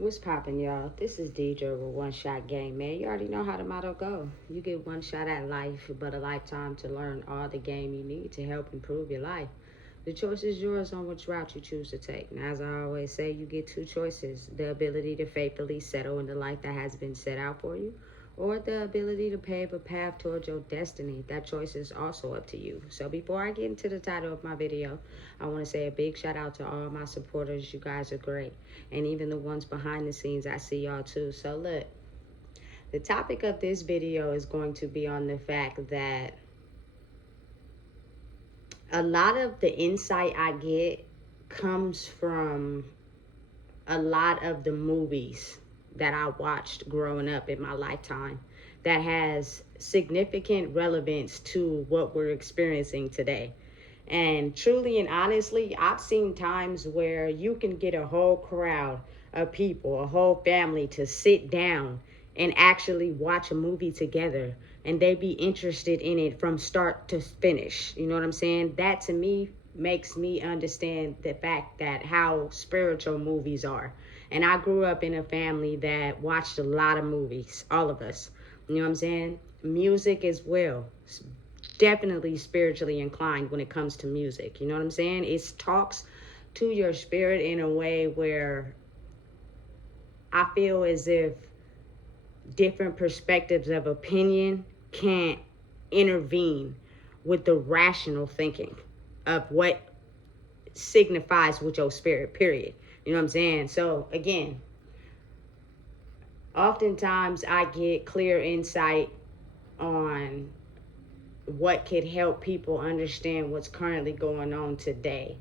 What's poppin', y'all? This is Deidre with One Shot Game, man. You already know how the motto go. You get one shot at life, but a lifetime to learn all the game you need to help improve your life. The choice is yours on which route you choose to take. And as I always say, you get two choices: the ability to faithfully settle in the life that has been set out for you, or the ability to pave a path towards your destiny. That choice is also up to you. So before I get into the title of my video, I want to say a big shout out to all my supporters. You guys are great. And even the ones behind the scenes, I see y'all too. So look, the topic of this video is going to be on the fact that a lot of the insight I get comes from a lot of the movies that I watched growing up in my lifetime that has significant relevance to what we're experiencing today. And truly and honestly, I've seen times where you can get a whole crowd of people, a whole family to sit down and actually watch a movie together and they be interested in it from start to finish. You know what I'm saying? That to me makes me understand the fact that how spiritual movies are. And I grew up in a family that watched a lot of movies, all of us. You know what I'm saying? Music as well. Definitely spiritually inclined when it comes to music. You know what I'm saying? It talks to your spirit in a way where I feel as if different perspectives of opinion can't intervene with the rational thinking of what signifies with your spirit, period. You know what I'm saying? So again, oftentimes I get clear insight on what could help people understand what's currently going on today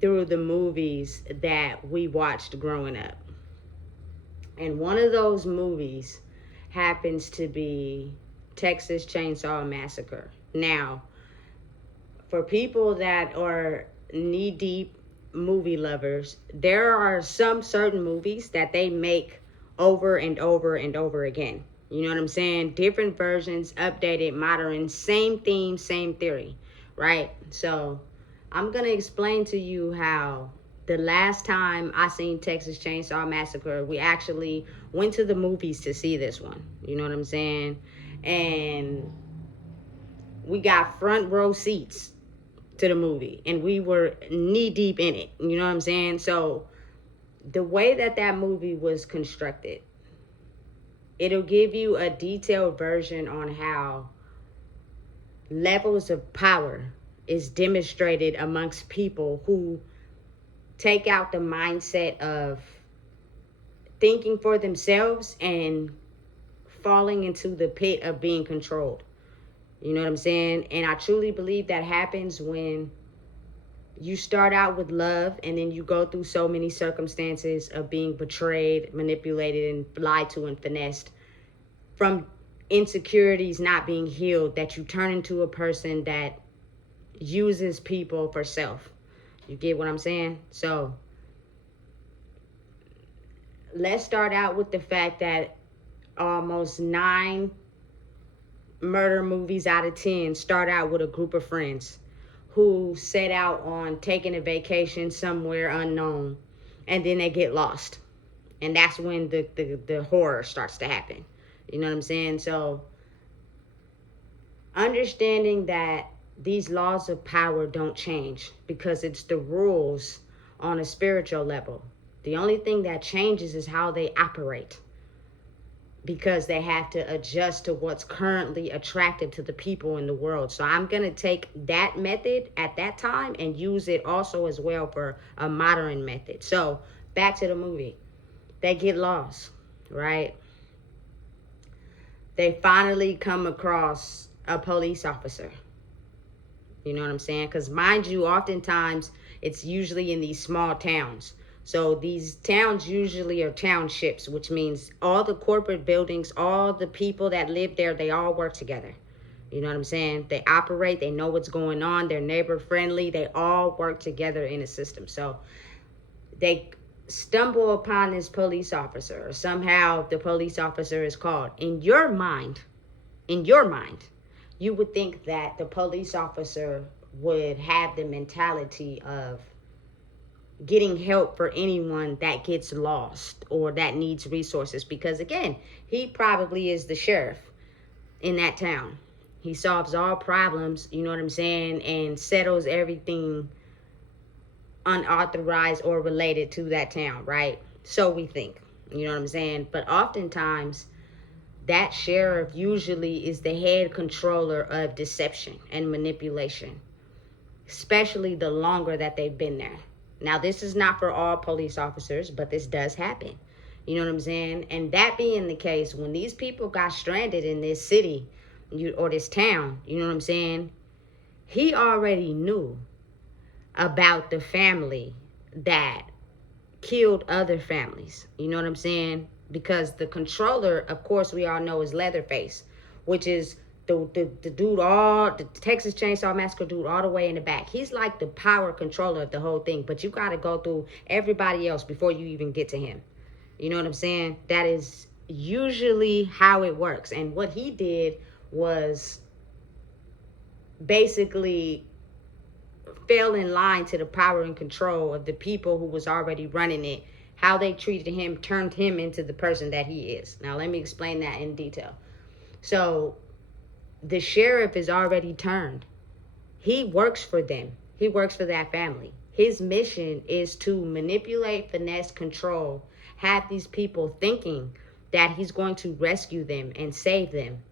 through the movies that we watched growing up. And one of those movies happens to be Texas Chainsaw Massacre. Now, for people that are knee deep movie lovers, there are some certain movies that they make over and over and over again. You know what I'm saying? Different versions, updated, modern, same theme, same theory, right? So I'm going to explain to you how the last time I seen Texas Chainsaw Massacre, we actually went to the movies to see this one. You know what I'm saying? And we got front row seats to the movie and we were knee deep in it. You know what I'm saying? So the way that that movie was constructed, it'll give you a detailed version on how levels of power is demonstrated amongst people who take out the mindset of thinking for themselves and falling into the pit of being controlled. You know what I'm saying? And I truly believe that happens when you start out with love and then you go through so many circumstances of being betrayed, manipulated, and lied to and finessed from insecurities not being healed, that you turn into a person that uses people for self. You get what I'm saying? So let's start out with the fact that almost 9 murder movies out of 10 start out with a group of friends who set out on taking a vacation somewhere unknown, and then they get lost. And that's when the horror starts to happen. You know what I'm saying? So understanding that these laws of power don't change because it's the rules on a spiritual level. The only thing that changes is how they operate, because they have to adjust to what's currently attractive to the people in the world. So I'm going to take that method at that time and use it also as well for a modern method. So back to the movie. They get lost, right? They finally come across a police officer. You know what I'm saying? Because mind you, oftentimes it's usually in these small towns. So these towns usually are townships, which means all the corporate buildings, all the people that live there, they all work together. You know what I'm saying? They operate, they know what's going on, they're neighbor friendly, they all work together in a system. So they stumble upon this police officer, or somehow the police officer is called. In your mind, you would think that the police officer would have the mentality of getting help for anyone that gets lost or that needs resources. Because again, he probably is the sheriff in that town. He solves all problems, you know what I'm saying, and settles everything unauthorized or related to that town, right? So we think, you know what I'm saying? But oftentimes, that sheriff usually is the head controller of deception and manipulation, especially the longer that they've been there. Now, this is not for all police officers, but this does happen. You know what I'm saying? And that being the case, when these people got stranded in this city or this town, you know what I'm saying? He already knew about the family that killed other families. You know what I'm saying? Because the controller, of course, we all know is Leatherface, which is the dude, all the Texas Chainsaw Massacre dude all the way in the back. He's like the power controller of the whole thing, but you got to go through everybody else before you even get to him. You know what I'm saying? That is usually how it works. And what he did was basically fell in line to the power and control of the people who was already running it. How they treated him turned him into the person that he is. Now let me explain that in detail. So the sheriff is already turned. He works for them. He works for that family. His mission is to manipulate, finesse, control, have these people thinking that he's going to rescue them and save them.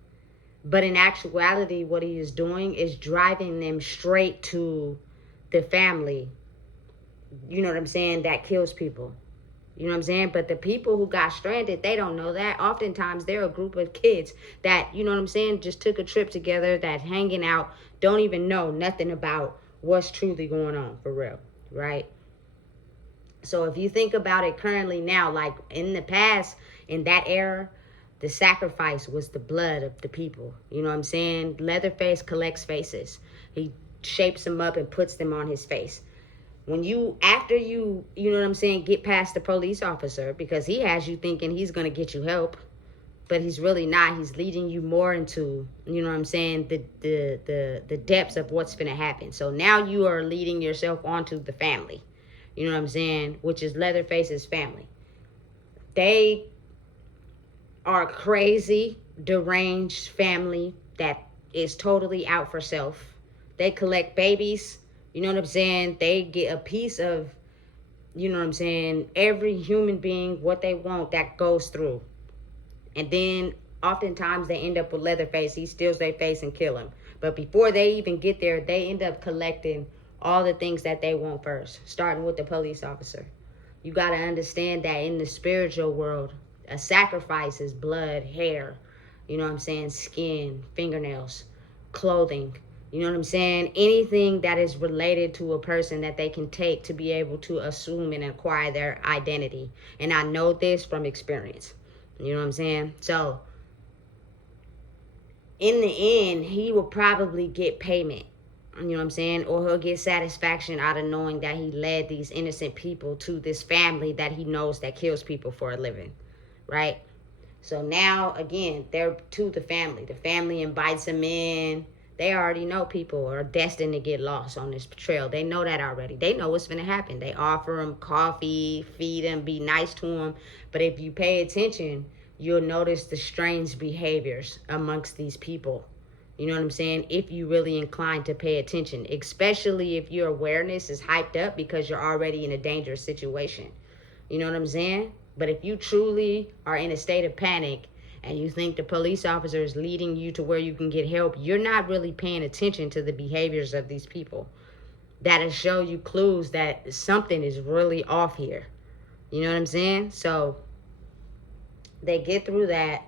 But in actuality, what he is doing is driving them straight to the family, you know what I'm saying, that kills people. You know what I'm saying? But the people who got stranded, they don't know that. Oftentimes, they're a group of kids that, you know what I'm saying, just took a trip together, that hanging out, don't even know nothing about what's truly going on for real, right? So if you think about it currently now, like in the past, in that era, the sacrifice was the blood of the people. You know what I'm saying? Leatherface collects faces. He shapes them up and puts them on his face. When after you know what I'm saying, get past the police officer, because he has you thinking he's going to get you help, but he's really not. He's leading you more into, you know what I'm saying, the depths of what's going to happen. So now you are leading yourself onto the family, you know what I'm saying, which is Leatherface's family. They are a crazy, deranged family that is totally out for self. They collect babies. You know what I'm saying? They get a piece of, you know what I'm saying, every human being, what they want, that goes through. And then oftentimes they end up with Leatherface. He steals their face and kill him. But before they even get there, they end up collecting all the things that they want first, starting with the police officer. You got to understand that in the spiritual world, a sacrifice is blood, hair, you know what I'm saying, skin, fingernails, clothing. You know what I'm saying? Anything that is related to a person that they can take to be able to assume and acquire their identity. And I know this from experience. You know what I'm saying? So, in the end, he will probably get payment. You know what I'm saying? Or he'll get satisfaction out of knowing that he led these innocent people to this family that he knows that kills people for a living. Right? So now, again, they're to the family. The family invites him in. They already know people are destined to get lost on this trail. They know that already. They know what's going to happen. They offer them coffee, feed them, be nice to them. But if you pay attention, you'll notice the strange behaviors amongst these people. You know what I'm saying? If you really inclined to pay attention, especially if your awareness is hyped up because you're already in a dangerous situation. You know what I'm saying? But if you truly are in a state of panic and you think the police officer is leading you to where you can get help, you're not really paying attention to the behaviors of these people. That'll show you clues that something is really off here. You know what I'm saying? So they get through that.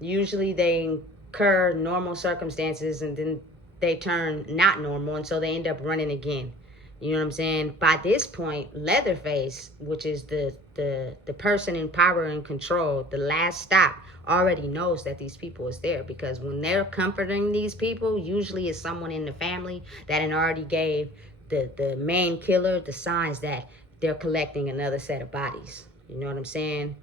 Usually they incur normal circumstances and then they turn not normal, and so they end up running again. You know what I'm saying? By this point, Leatherface, which is the person in power and control, the last stop, already knows that these people is there, because when they're comforting these people, usually it's someone in the family that had already gave the main killer the signs that they're collecting another set of bodies. You know what I'm saying?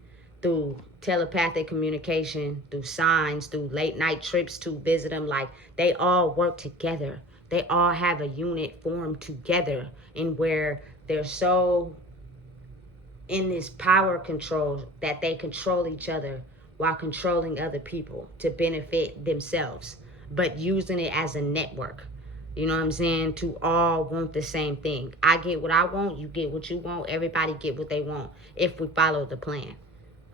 Through telepathic communication, through signs, through late night trips to visit them. Like, they all work together. They all have a unit formed together in where they're so in this power control that they control each other while controlling other people to benefit themselves, but using it as a network. You know what I'm saying? To all want the same thing. I get what I want, you get what you want, everybody get what they want if we follow the plan.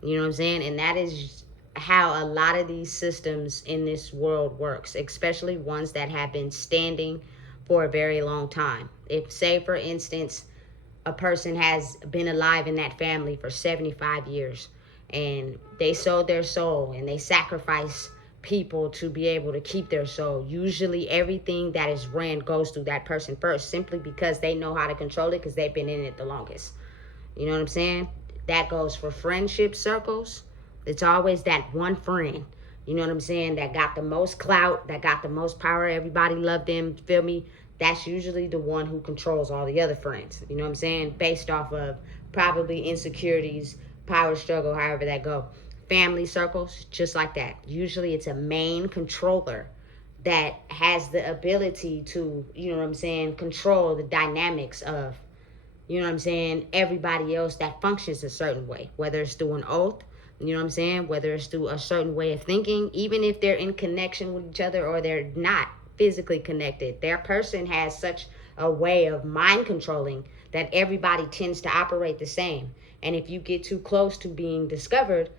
You know what I'm saying? And that is how a lot of these systems in this world works, especially ones that have been standing for a very long time. If, say, for instance, a person has been alive in that family for 75 years and they sold their soul and they sacrifice people to be able to keep their soul. Usually everything that is ran goes through that person first, simply because they know how to control it because they've been in it the longest. You know what I'm saying? That goes for friendship circles. It's always that one friend, you know what I'm saying, that got the most clout, that got the most power. Everybody loved them, feel me? That's usually the one who controls all the other friends. You know what I'm saying? Based off of probably insecurities, power struggle, however that go. Family circles, just like that. Usually it's a main controller that has the ability to, you know what I'm saying, control the dynamics of, you know what I'm saying, everybody else that functions a certain way, whether it's through an oath, you know what I'm saying, whether it's through a certain way of thinking, even if they're in connection with each other or they're not physically connected. Their person has such a way of mind controlling that everybody tends to operate the same. And if you get too close to being discovered,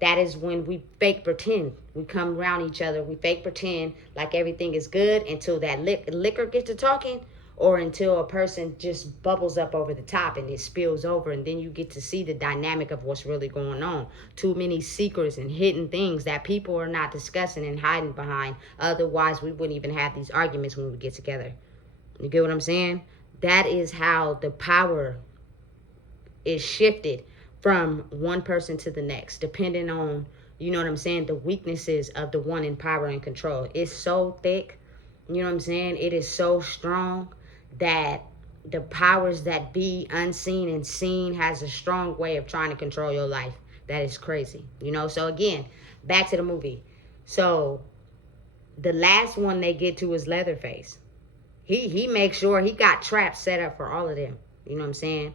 that is when we fake pretend. We come around each other, we fake pretend like everything is good until that liquor gets to talking, or until a person just bubbles up over the top and it spills over, and then you get to see the dynamic of what's really going on. Too many secrets and hidden things that people are not discussing and hiding behind. Otherwise, we wouldn't even have these arguments when we get together. You get what I'm saying? That is how the power is shifted from one person to the next, depending on, you know what I'm saying, the weaknesses of the one in power and control. It's so thick, you know what I'm saying? It is so strong that the powers that be, unseen and seen, has a strong way of trying to control your life. That is crazy, you know? So again, back to the movie. So the last one they get to is Leatherface. He makes sure he got traps set up for all of them. You know what I'm saying?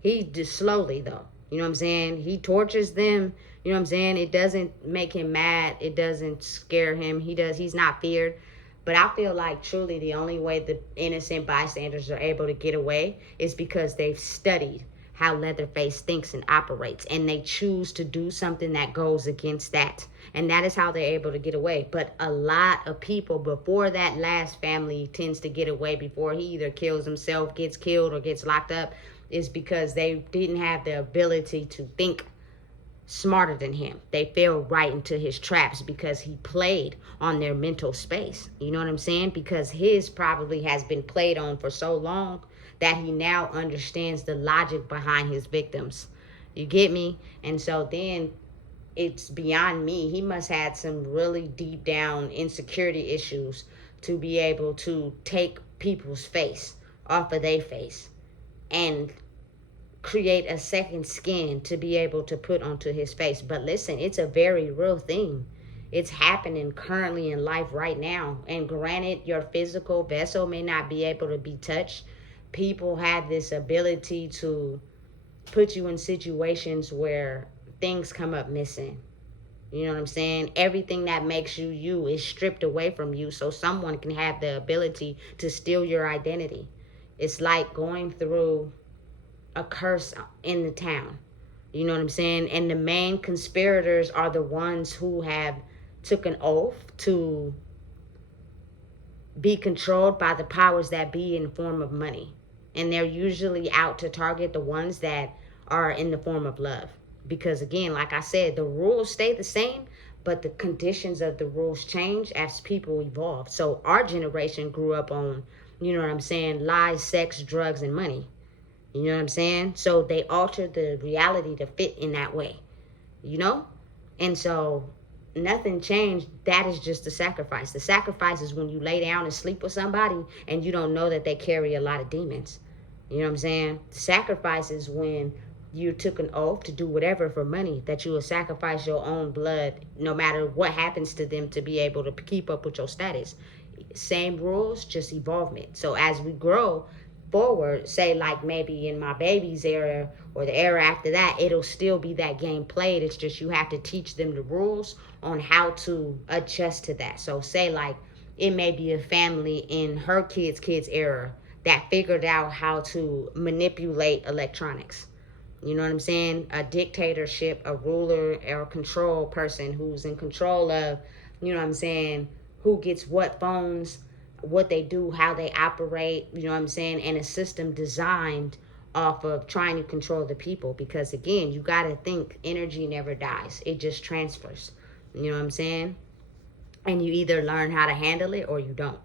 He just slowly, though. You know what I'm saying? He tortures them. You know what I'm saying? It doesn't make him mad. It doesn't scare him. He's not feared. But I feel like truly the only way the innocent bystanders are able to get away is because they've studied how Leatherface thinks and operates, and they choose to do something that goes against that. And that is how they're able to get away. But a lot of people before that last family tends to get away before he either kills himself, gets killed, or gets locked up, is because they didn't have the ability to think smarter than him. They fell right into his traps because he played on their mental space. You know what I'm saying? Because his probably has been played on for so long that he now understands the logic behind his victims. You get me? And so then it's beyond me. He must have had some really deep down insecurity issues to be able to take people's face off of their face and create a second skin to be able to put onto his face. But listen, it's a very real thing. It's happening currently in life right now. And granted, your physical vessel may not be able to be touched. People have this ability to put you in situations where things come up missing. You know what I'm saying? Everything that makes you you is stripped away from you, so someone can have the ability to steal your identity. It's like going through a curse in the town. You know what I'm saying? And the main conspirators are the ones who have took an oath to be controlled by the powers that be in the form of money. And they're usually out to target the ones that are in the form of love. Because again, like I said, the rules stay the same, but the conditions of the rules change as people evolve. So our generation grew up on, you know what I'm saying, lies, sex, drugs, and money. You know what I'm saying? So they altered the reality to fit in that way, you know? And so nothing changed. That is just the sacrifice. The sacrifice is when you lay down and sleep with somebody and you don't know that they carry a lot of demons. You know what I'm saying? The sacrifice is when you took an oath to do whatever for money, that you will sacrifice your own blood no matter what happens to them to be able to keep up with your status. Same rules, just evolvement. So as we grow, forward, say like maybe in my baby's era or the era after that, it'll still be that game played. It's just you have to teach them the rules on how to adjust to that. So say like it may be a family in her kids era that figured out how to manipulate electronics. You know what I'm saying? A dictatorship, a ruler or a control person who's in control of, you know what I'm saying, who gets what phones, what they do, how they operate, you know what I'm saying? And a system designed off of trying to control the people. Because again, you got to think energy never dies, it just transfers. You know what I'm saying? And you either learn how to handle it or you don't,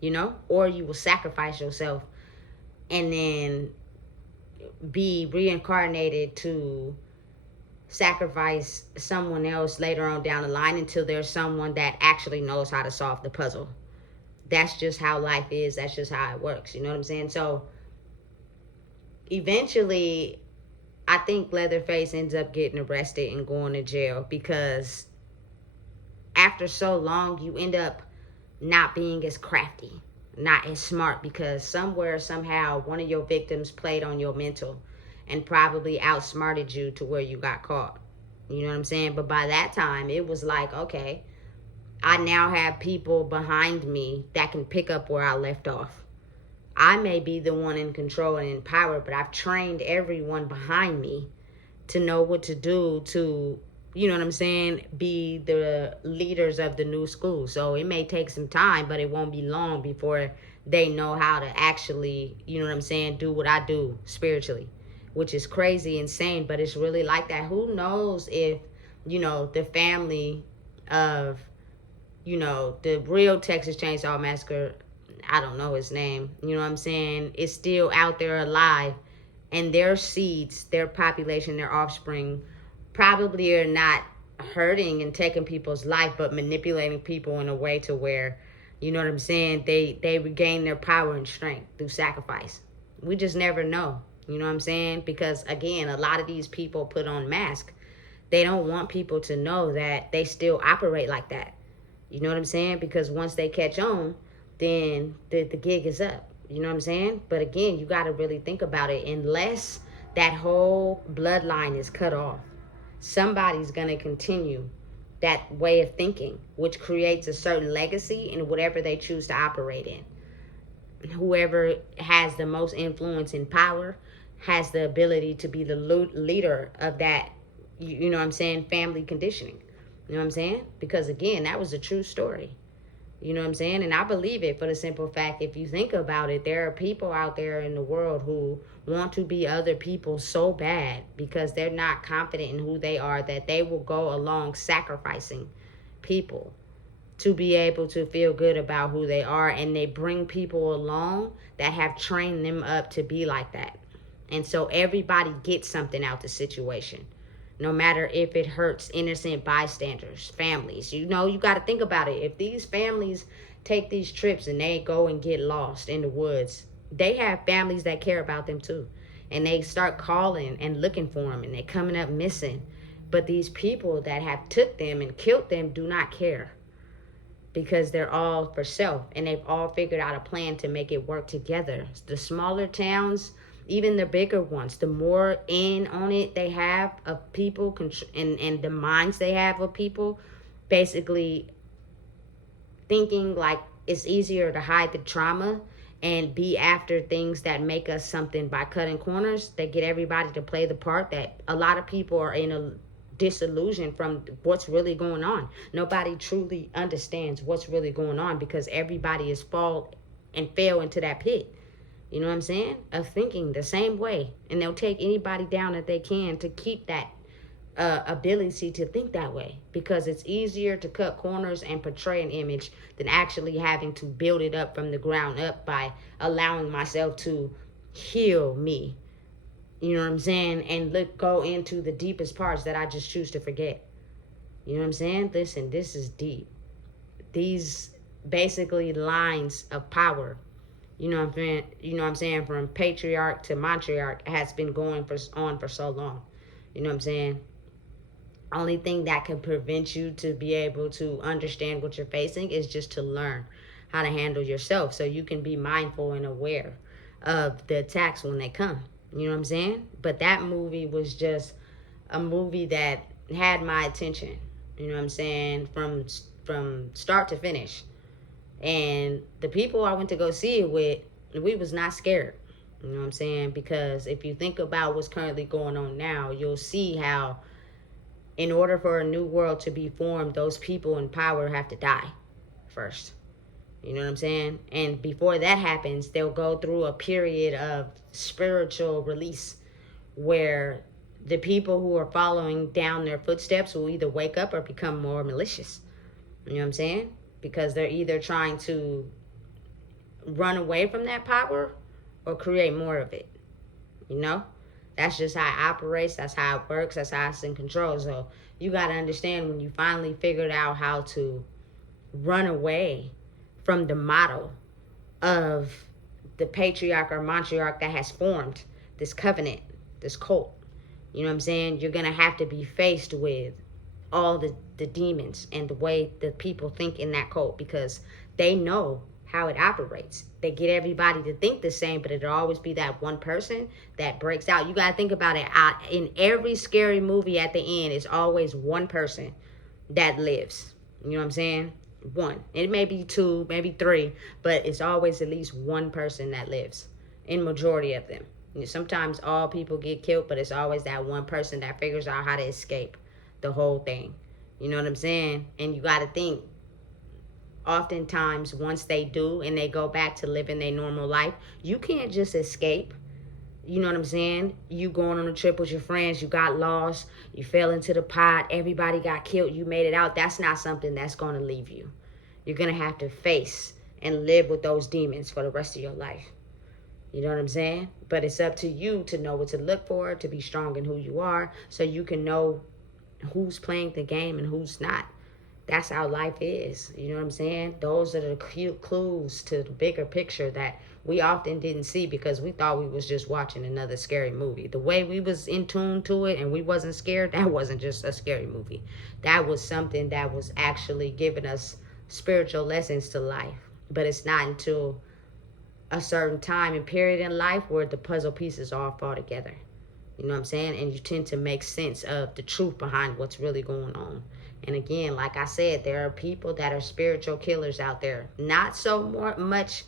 you know? Or you will sacrifice yourself and then be reincarnated to sacrifice someone else later on down the line until there's someone that actually knows how to solve the puzzle. That's just how life is. That's just how it works. You know what I'm saying? So eventually, I think Leatherface ends up getting arrested and going to jail because after so long, you end up not being as crafty, not as smart, because somewhere, somehow, one of your victims played on your mental and probably outsmarted you to where you got caught. You know what I'm saying? But by that time, it was like, okay, I now have people behind me that can pick up where I left off. I may be the one in control and in power, but I've trained everyone behind me to know what to do to, you know what I'm saying, be the leaders of the new school. So it may take some time, but it won't be long before they know how to actually, you know what I'm saying, do what I do spiritually, which is crazy, insane, but it's really like that. Who knows if, you know, the family of, you know, the real Texas Chainsaw Massacre, I don't know his name, you know what I'm saying, is still out there alive, and their seeds, their population, their offspring probably are not hurting and taking people's life, but manipulating people in a way to where, you know what I'm saying, they regain their power and strength through sacrifice. We just never know, you know what I'm saying? Because again, a lot of these people put on masks. They don't want people to know that they still operate like that. You know what I'm saying? Because once they catch on, then the gig is up. You know what I'm saying? But again, you got to really think about it. Unless that whole bloodline is cut off, somebody's going to continue that way of thinking, which creates a certain legacy in whatever they choose to operate in. Whoever has the most influence and power has the ability to be the leader of that, you know what I'm saying, family conditioning. You know what I'm saying? Because again, that was a true story. You know what I'm saying? And I believe it for the simple fact, if you think about it, there are people out there in the world who want to be other people so bad because they're not confident in who they are, that they will go along sacrificing people to be able to feel good about who they are. And they bring people along that have trained them up to be like that. And so everybody gets something out the situation, no matter if it hurts innocent bystanders, families. You know, you got to think about it. If these families take these trips and they go and get lost in the woods, they have families that care about them too. And they start calling and looking for them, and they're coming up missing. But these people that have took them and killed them do not care, because they're all for self, and they've all figured out a plan to make it work together. The smaller towns, even the bigger ones, the more in on it they have of people, and the minds they have of people, basically thinking like it's easier to hide the trauma and be after things that make us something by cutting corners. They get everybody to play the part that a lot of people are in a disillusion from what's really going on. Nobody truly understands what's really going on because everybody is fell into that pit. You know what I'm saying? Of thinking the same way. And they'll take anybody down that they can to keep that ability to think that way, because it's easier to cut corners and portray an image than actually having to build it up from the ground up by allowing myself to heal me. You know what I'm saying? And go into the deepest parts that I just choose to forget. You know what I'm saying? Listen, this is deep. These basically lines of power, you know what I'm saying, from patriarch to matriarch, has been going on for so long. You know what I'm saying? Only thing that can prevent you to be able to understand what you're facing is just to learn how to handle yourself, so you can be mindful and aware of the attacks when they come. You know what I'm saying? But that movie was just a movie that had my attention. You know what I'm saying? From start to finish. And the people I went to go see it with, we was not scared. You know what I'm saying? Because if you think about what's currently going on now, you'll see how in order for a new world to be formed, those people in power have to die first. You know what I'm saying? And before that happens, they'll go through a period of spiritual release where the people who are following down their footsteps will either wake up or become more malicious. You know what I'm saying? Because they're either trying to run away from that power or create more of it. You know? That's just how it operates. That's how it works. That's how it's in control. So you got to understand when you finally figured out how to run away from the model of the patriarch or matriarch that has formed this covenant, this cult. You know what I'm saying? You're going to have to be faced with all the demons and the way the people think in that cult because they know how it operates. They get everybody to think the same, but it'll always be that one person that breaks out. You got to think about it. In every scary movie at the end, it's always one person that lives. You know what I'm saying? One. It may be two, maybe three, but it's always at least one person that lives in majority of them. You know, sometimes all people get killed, but it's always that one person that figures out how to escape the whole thing. You know what I'm saying? And you got to think, oftentimes once they do and they go back to living their normal life, you can't just escape. You know what I'm saying? You going on a trip with your friends, you got lost, you fell into the pot, everybody got killed, you made it out. That's not something that's going to leave you. You're going to have to face and live with those demons for the rest of your life. You know what I'm saying? But it's up to you to know what to look for, to be strong in who you are, so you can know who's playing the game and who's not. That's how life is. You know what I'm saying? Those are the clues to the bigger picture that we often didn't see because we thought we was just watching another scary movie. The way we was in tune to it and we wasn't scared, that wasn't just a scary movie. That was something that was actually giving us spiritual lessons to life. But it's not until a certain time and period in life where the puzzle pieces all fall together. You know what I'm saying? And you tend to make sense of the truth behind what's really going on. And again, like I said, there are people that are spiritual killers out there. Not so much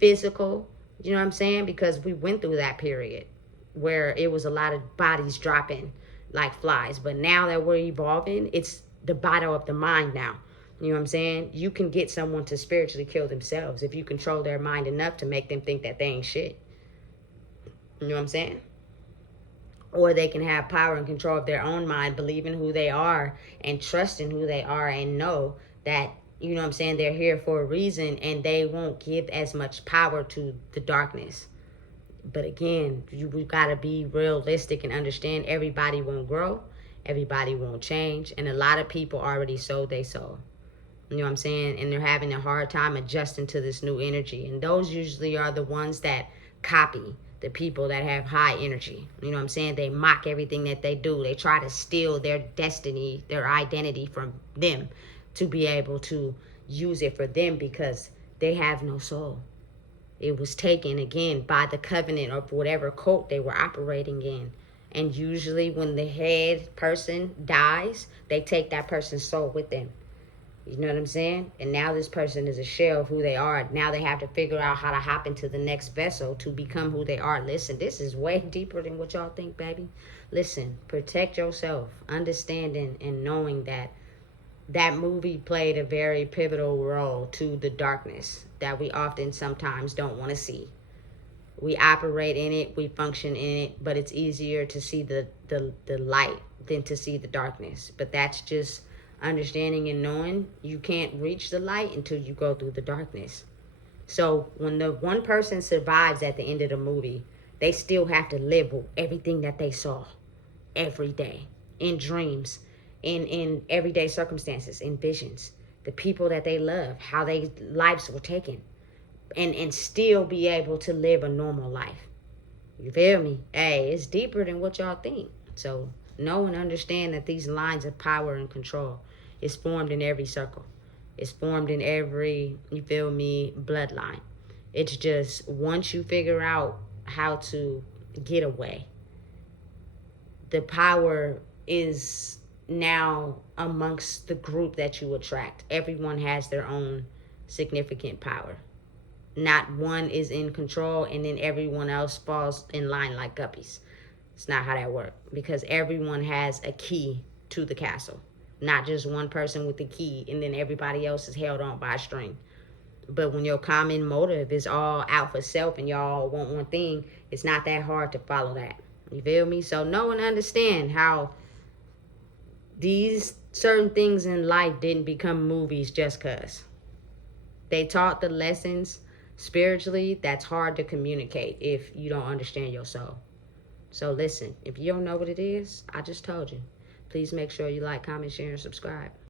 physical, you know what I'm saying? Because we went through that period where it was a lot of bodies dropping like flies. But now that we're evolving, it's the battle of the mind now. You know what I'm saying? You can get someone to spiritually kill themselves if you control their mind enough to make them think that they ain't shit. You know what I'm saying? Or they can have power and control of their own mind, believe in who they are and trust in who they are and know that, you know what I'm saying, they're here for a reason and they won't give as much power to the darkness. But again, we've got to be realistic and understand everybody won't grow, everybody won't change, and a lot of people already sold their soul. You know what I'm saying? And they're having a hard time adjusting to this new energy. And those usually are the ones that copy the people that have high energy. You know what I'm saying? They mock everything that they do. They try to steal their destiny, their identity from them to be able to use it for them because they have no soul. It was taken, again, by the covenant of whatever cult they were operating in. And usually when the head person dies, they take that person's soul with them. You know what I'm saying? And now this person is a shell of who they are. Now they have to figure out how to hop into the next vessel to become who they are. Listen, this is way deeper than what y'all think, baby. Listen, protect yourself. Understanding and knowing that that movie played a very pivotal role to the darkness that we often sometimes don't want to see. We operate in it, we function in it, but it's easier to see the light than to see the darkness. But that's just understanding and knowing you can't reach the light until you go through the darkness. So when the one person survives at the end of the movie, they still have to live with everything that they saw every day, in dreams, in everyday circumstances, in visions, the people that they love, how their lives were taken, and still be able to live a normal life. You feel me? Hey, it's deeper than what y'all think. So know and understand that these lines of power and control is formed in every circle. It's formed in every, you feel me, bloodline. It's just once you figure out how to get away, the power is now amongst the group that you attract. Everyone has their own significant power. Not one is in control and then everyone else falls in line like guppies. It's not how that works, because everyone has a key to the castle. Not just one person with the key and then everybody else is held on by a string. But when your common motive is all out for self and y'all want one thing, it's not that hard to follow that. You feel me? So know and understand how these certain things in life didn't become movies just because. They taught the lessons spiritually that's hard to communicate if you don't understand your soul. So listen, if you don't know what it is, I just told you. Please make sure you like, comment, share, and subscribe.